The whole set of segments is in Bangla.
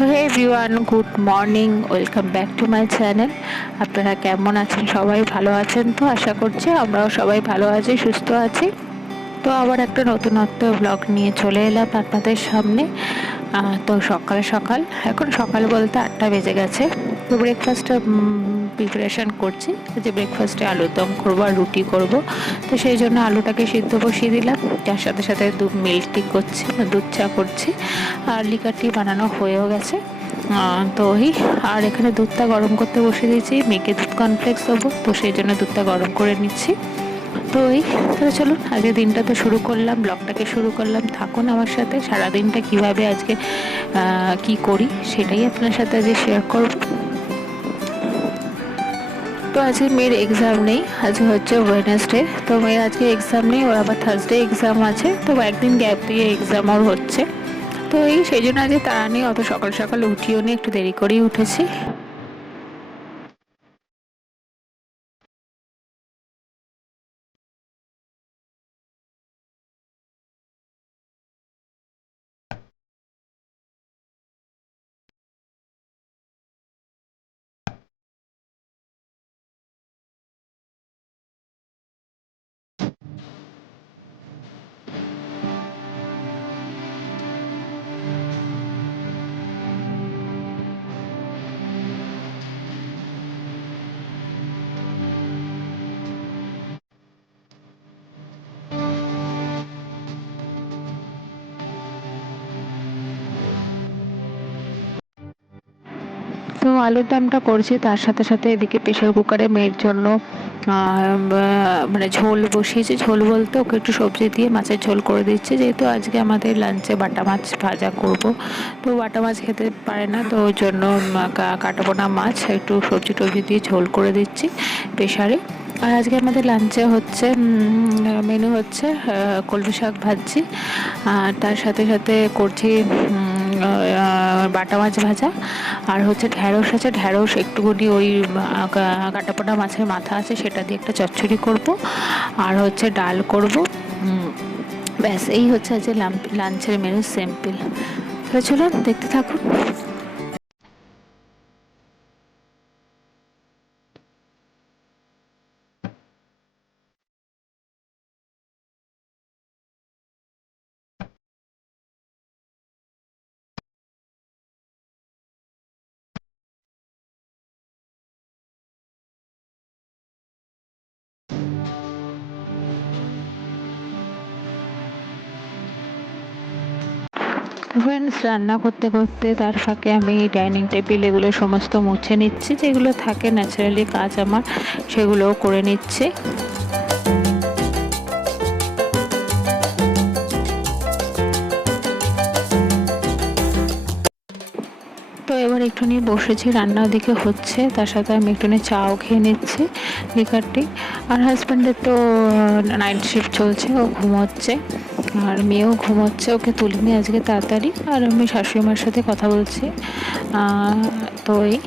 তো hey everyone, good morning, welcome back to my channel. আপনারা কেমন আছেন? সবাই ভালো আছেন তো? আশা করছি আমরাও সবাই ভালো আছি, সুস্থ আছি। তো আবার একটা নতুনত্ব ব্লগ নিয়ে চলে এলাম আপনাদের সামনে। তো সকাল সকাল, এখন সকাল বলতে 8টা বেজে গেছে। তো ব্রেকফাস্টটা প্রিপারেশান করছি। যে ব্রেকফাস্টে আলুর দম করবো আর রুটি করব। তো সেই জন্য আলুটাকে সিদ্ধ বসিয়ে দিলাম, তার সাথে সাথে মিল্ক টি করছি, দুধ চা করছি, আর লিকার টি বানানো হয়েও গেছে। তো ওই, আর এখানে দুধটা গরম করতে বসিয়ে দিয়েছি, মেয়েকে দুধ কর্নফ্লেক্স দেবো, তো সেই জন্য দুধটা গরম করে নিচ্ছি। তো এই, তাহলে চলুন আজকে দিনটা তো শুরু করলাম, ব্লগটাকে শুরু করলাম। থাকুন আমার সাথে, সারাদিনটা কিভাবে আজকে কি করি সেটাই আপনার সাথে আজকে শেয়ার করব। তো আজকে মেয়ের এক্সাম নেই, আজকে হচ্ছে ওয়েডনেসডে। তো মেয়ের আজকে এক্সাম নেই, ওর আবার থার্সডে এক্সাম আছে, তো একদিন গ্যাপ দিয়ে এক্সাম ওর হচ্ছে। তো এই সেই জন্য আজকে তাড়া নেই, অত সকাল সকাল উঠিও নি, একটু দেরি করেই উঠেছি। তো আলুর দমটা করছি, তার সাথে সাথে এদিকে প্রেশার কুকারে মেয়ের জন্য মানে ঝোল বসিয়েছি। ঝোল বলতে ওকে একটু সবজি দিয়ে মাছের ঝোল করে দিচ্ছি, যেহেতু আজকে আমাদের লাঞ্চে বাটা মাছ ভাজা করব। তো বাটা মাছ খেতে পারে না, তো ওই জন্য কাটাপোনা মাছ একটু সবজি টবজি দিয়ে ঝোল করে দিচ্ছি প্রেশারে। আর আজকে আমাদের লাঞ্চে হচ্ছে মেনু হচ্ছে কলমি শাক ভাজছি, আর তার সাথে সাথে করছি বাটা মাছ ভাজা, আর হচ্ছে ঢ্যাঁড়স আছে, ঢ্যাঁড়স একটুখানি ওই কাটাপোনা মাছের মাথা আছে সেটা দিয়ে একটা চচ্চড়ি করব, আর হচ্ছে ডাল করব। ব্যাস, এই হচ্ছে আজকে লাঞ্চের মেনু, সিম্পল। তাহলে চলুন দেখতে থাকুন। ফ্রেন্ডস, রান্না করতে করতে তার ফাঁকে আমি ডাইনিং টেবিল এগুলো সমস্ত মুছে নিচ্ছি, যেগুলো থাকে ন্যাচারালি কাজ আমার, সেগুলোও করে নিচ্ছি। তো এবার একটুখানি বসেছি, রান্না ওদিকে হচ্ছে, তার সাথে আমি একটুখানি চাও খেয়ে নিচ্ছি, লিকারটি। আর হাজব্যান্ডের তো নাইট শিফট চলছে, ও ঘুমোচ্ছে, আর মেয়েও ঘুমোচ্ছে, ওকে তুলিনি আজকে তাড়াতাড়ি। আর আমি শাশুড়ি মার সাথে কথা বলছি। তো এই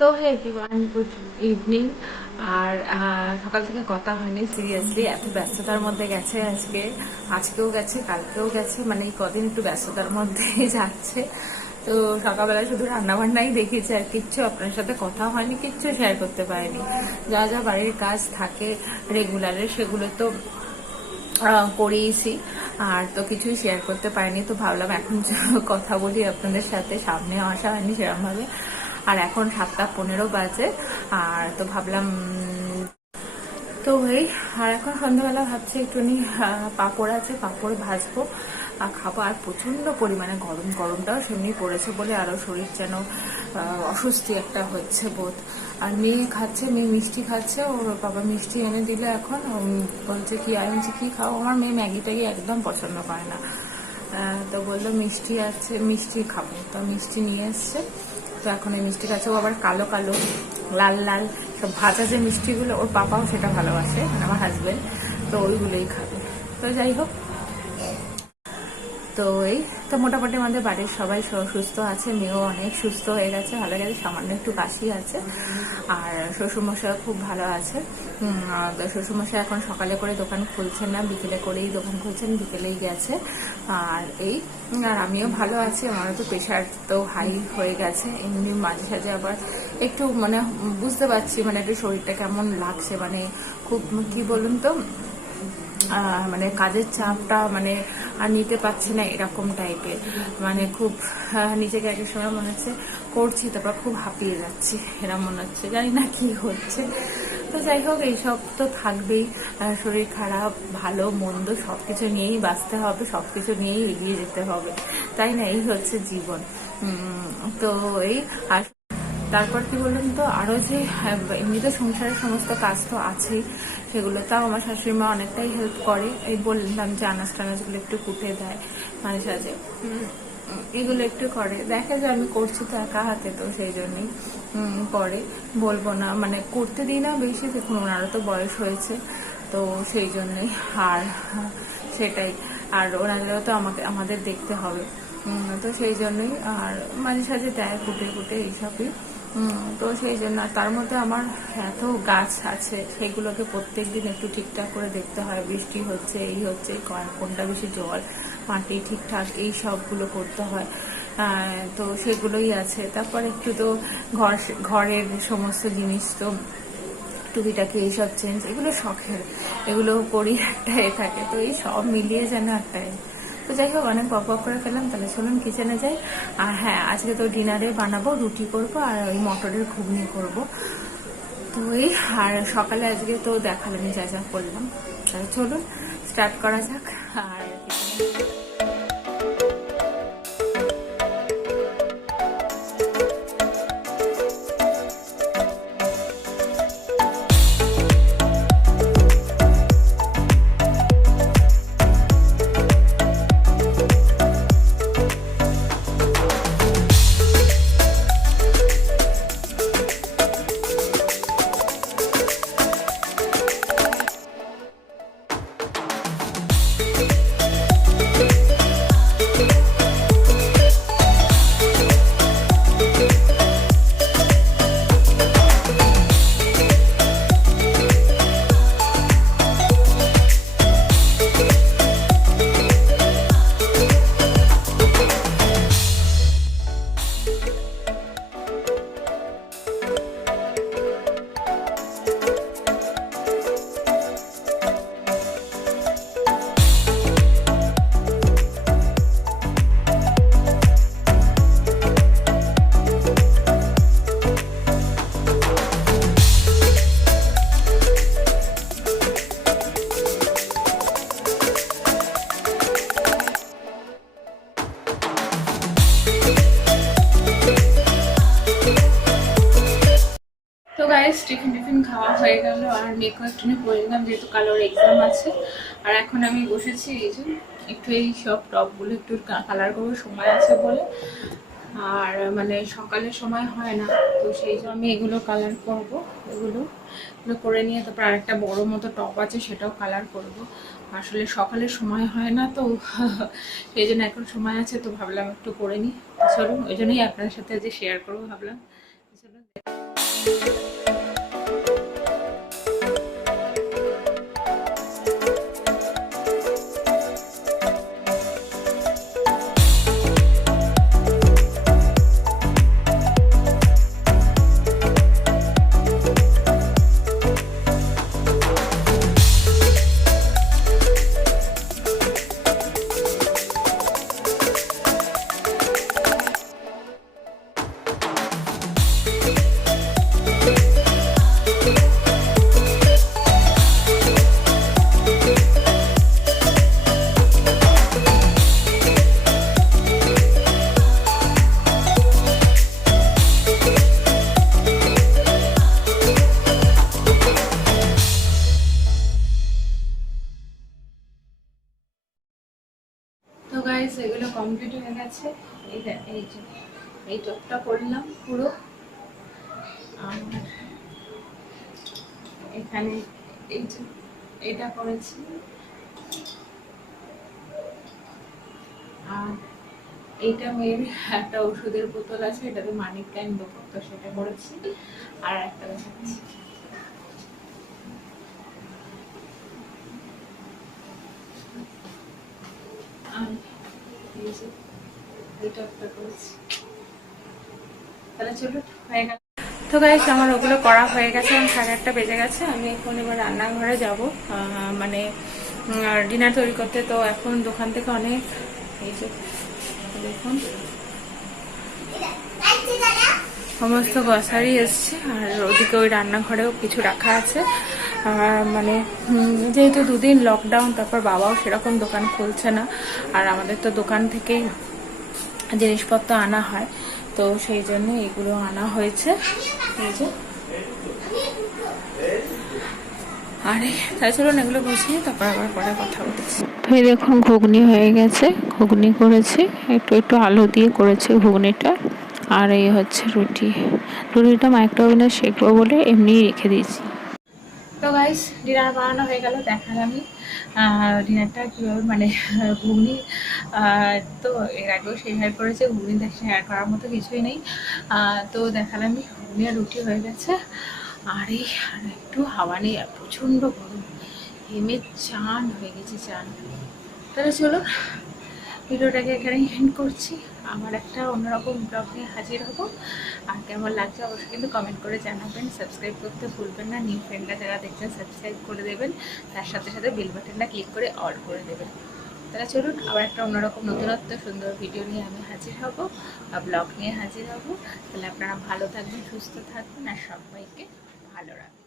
তো হে এভরিওয়ান, গুড ইভিনিং। আর সকাল থেকে কথা হয়নি, সিরিয়াসলি এত ব্যস্ততার মধ্যে গেছে। আজকেও গেছে, কালকেও গেছে, মানে এই কদিন একটু ব্যস্ততার মধ্যেই যাচ্ছে। তো সকালবেলা শুধু রান্নাবান্নাই দেখেছি, আর কিচ্ছু আপনার সাথে কথা হয়নি, কিচ্ছু শেয়ার করতে পারিনি। যা যা বাড়ির কাজ থাকে রেগুলারের সেগুলো তো করিয়েছি, আর তো কিছুই শেয়ার করতে পারিনি। তো ভাবলাম এখন কথা বলি আপনাদের সাথে, সামনে আসা হয়নি সেরকম ভাবে। আর এখন 7:15 বাজে, আর তো ভাবলাম তো এই, আর এখন সন্ধ্যাবেলা ভাবছি একটুখানি পাঁপড় আছে, পাঁপড় ভাজবো আর খাবো। আর প্রচন্ড পরিমাণে গরমটাও সেমনি পড়েছে বলে আরো শরীর যেন অস্বস্তি একটা হচ্ছে বোধ। আর মেয়ে খাচ্ছে, মেয়ে মিষ্টি খাচ্ছে, ওর বাবা মিষ্টি এনে দিলে এখন বলছে কি আনছি কি খাও। আমার মেয়ে ম্যাগি ট্যাগি একদম পছন্দ করে না, তো বললো মিষ্টি আছে, মিষ্টি খাবো। তো মিষ্টি নিয়ে এসছে, তো এখন এই মিষ্টি খাচ্ছে। ও আবার কালো কালো লাল লাল সব ভাজা যে মিষ্টিগুলো, ওর পাপাও সেটা ভালোবাসে, আমার হাজবেন্ড, তো ওইগুলোই খাবে। তো যাই হোক, তো এই তো মোটামুটি আমাদের বাড়ির সবাই সুস্থ আছে, মেয়েও অনেক সুস্থ হয়ে গেছে, ভালো গেছে, সামান্য একটু কাশি আছে। আর শ্বশুরমশাই খুব ভালো আছে। শ্বশুরমশাই এখন সকালে করে দোকান খুলছেন না, বিকেলে করেই দোকান খুলছেন, বিকেলেই গেছে। আর এই, আর আমিও ভালো আছি। আমারও তো প্রেশার তো হাই হয়ে গেছে, এমনি মাঝে সাঝে আবার একটু মানে বুঝতে পারছি, মানে একটু শরীরটা কেমন লাগছে, মানে খুব কি বলুন তো, মানে কাজের চাপটা মানে আর নিতে পারছি না এরকম টাইপের, মানে খুব নিজেকে এক সময় মনে হচ্ছে করছি, তারপর খুব হাঁপিয়ে যাচ্ছি, এরকম মনে হচ্ছে, জানি না কি হচ্ছে। তো যাই হোক, এইসব তো থাকবেই, শরীর খারাপ ভালো মন্দ সবকিছু নিয়েই বাঁচতে হবে, সবকিছু নিয়েই এগিয়ে যেতে হবে, তাই না? এই হচ্ছে জীবন। তো এই, আর তারপর কি বলুন তো, আরো যে এমনিতে সংসারের সমস্ত কাজ তো আছেই, সেগুলো তাও আমার শাশুড়ি মা অনেকটাই হেল্প করে। এই বললাম যে আনাজ টানাজগুলো একটু কুটে দেয় মাঝে সাঝে, এগুলো একটু করে, দেখে যে আমি করছি তো একা হাতে, তো সেই জন্যই করে, বলবো না, মানে করতে দিই না বেশি, দেখুন ওনারও তো বয়স হয়েছে, তো সেই জন্যই। আর সেটাই, আর ওনাদেরও তো আমাদের দেখতে হবে, তো সেই জন্যই। আর মাঝে সাঝে দেয় কুটে কুটে এইসবই, তো সেই জন্য। তার মধ্যে আমার এত গাছ আছে, সেগুলোকে প্রত্যেকদিন একটু ঠিকঠাক করে দেখতে হয়, বৃষ্টি হচ্ছে এই হচ্ছে, কোনটা বেশি জল, মাটি ঠিকঠাক, এই সবগুলো করতে হয়। তো সেগুলোই আছে। তারপর একটু তো ঘরের সমস্ত জিনিস তো টুকিটাকি এইসব চেঞ্জ, এগুলো শখের, এগুলো করি একটা থাকে, তো এই সব মিলিয়ে যেন একটাই। তো যাই হোক, অনেক বক করে ফেললাম, তাহলে চলুন কিচেনে যাই। আর হ্যাঁ, আজকে তো ডিনারে বানাবো, রুটি করবো আর ওই মটরের ঘুগনি করবো। তো এই, আর সকালে আজকে তো দেখালাম যা যা করলাম, তাহলে চলুন স্টার্ট করা যাক। আর গাইস টিফিন খাওয়া হয়ে গেল আর মেকআপ একটু পরে দিলাম যেহেতু কালোর এক্সাম আছে। আর এখন আমি বসেছি এই যে একটু এই সব টপগুলো একটু কালার করবো, সময় আছে বলে। আর মানে সকালের সময় হয় না, তো সেই জন্য আমি এগুলো কালার করব। এগুলো করে নিয়ে তারপর আরেকটা বড় মতো টপ আছে সেটাও কালার করব। আসলে সকালের সময় হয় না তো সেই জন্য এখন সময় আছে, তো ভাবলাম একটু করে নিই। চলুন, ওই জন্যই আপনার সাথে যে শেয়ার করবো ভাবলাম। চলুন। তো গাইস এগুলো কমপ্লিট হয়ে গেছে। এই টপটা করলাম পুরো, আর এখানে এই যে এটা করেছি, আর এইটা মেয়ের একটা ওষুধের বোতল আছে, এটাতে মানি প্ল্যান্ট দেবো, তো সেটা করেছি। আর একটা দেখাচ্ছি, আর এই যে এইটা একটা করেছি। তাহলে চলো হয়ে গেল। তো গাইস আমার ওগুলো করা হয়ে গেছে, এখন 8:30 বেজে গেছে। আমি এখন এবার রান্নাঘরে যাব, মানে ডিনার তৈরি করতে। তো এখন দোকান থেকে অনেক এই যে দেখুন সমস্ত গ্রসারি এসছে, আর ওদিকে ওই রান্নাঘরেও কিছু রাখা আছে। মানে যেহেতু 2 দিন লকডাউন, তারপর বাবাও সেরকম দোকান খুলছে না, আর আমাদের তো দোকান থেকেই জিনিসপত্র আনা হয়, তো সেই জন্য এগুলো আনা হয়েছে। এই যে আরে তাই চলুন এগুলো বুঝিয়ে তারপর আবার পরে কথা বলছি। তো এই দেখুন ঘুগনি হয়ে গেছে, ঘুগনি করেছি, একটু আলু দিয়ে করেছি ঘুগনিটা। আর এই হচ্ছে রুটিটা মাইক্রোওভেনে সেঁকবো বলে এমনিই রেখে দিয়েছি। তো গাইস ডিনার বানানো হয়ে গেল, দেখালামই ডিনারটা কীভাবে, মানে ঘুগনি তো এর আগেও শেয়ার করেছে, ঘুগনিটা শেয়ার করার মতো কিছুই নেই। তো দেখালামই ঘুগনি আর রুটি হয়ে গেছে। আর একটু হাওয়া নেই, প্রচণ্ড গরম, হেমে চান হয়ে গেছে চান। তাহলে চলো ভিডিওটাকে এখানেই এন্ড করছি। আমার একটা অন্যরকম ব্লগ নিয়ে হাজির হবো। আর কেমন লাগছে অবশ্যই কিন্তু কমেন্ট করে জানাবেন। সাবস্ক্রাইব করতে ভুলবেন না, নিউ ফ্রেন্ডরা যারা দেখছেন সাবস্ক্রাইব করে দেবেন, তার সাথে সাথে বেল বাটনটা ক্লিক করে অল করে দেবেন। তাহলে চলুন আবার একটা অন্যরকম নতুনত্ব সুন্দর ভিডিও নিয়ে আমি হাজির হব, বা ব্লগ নিয়ে হাজির হব। তাহলে আপনারা ভালো থাকবেন, সুস্থ থাকবেন, আর সবাইকে ভালো রাখবেন।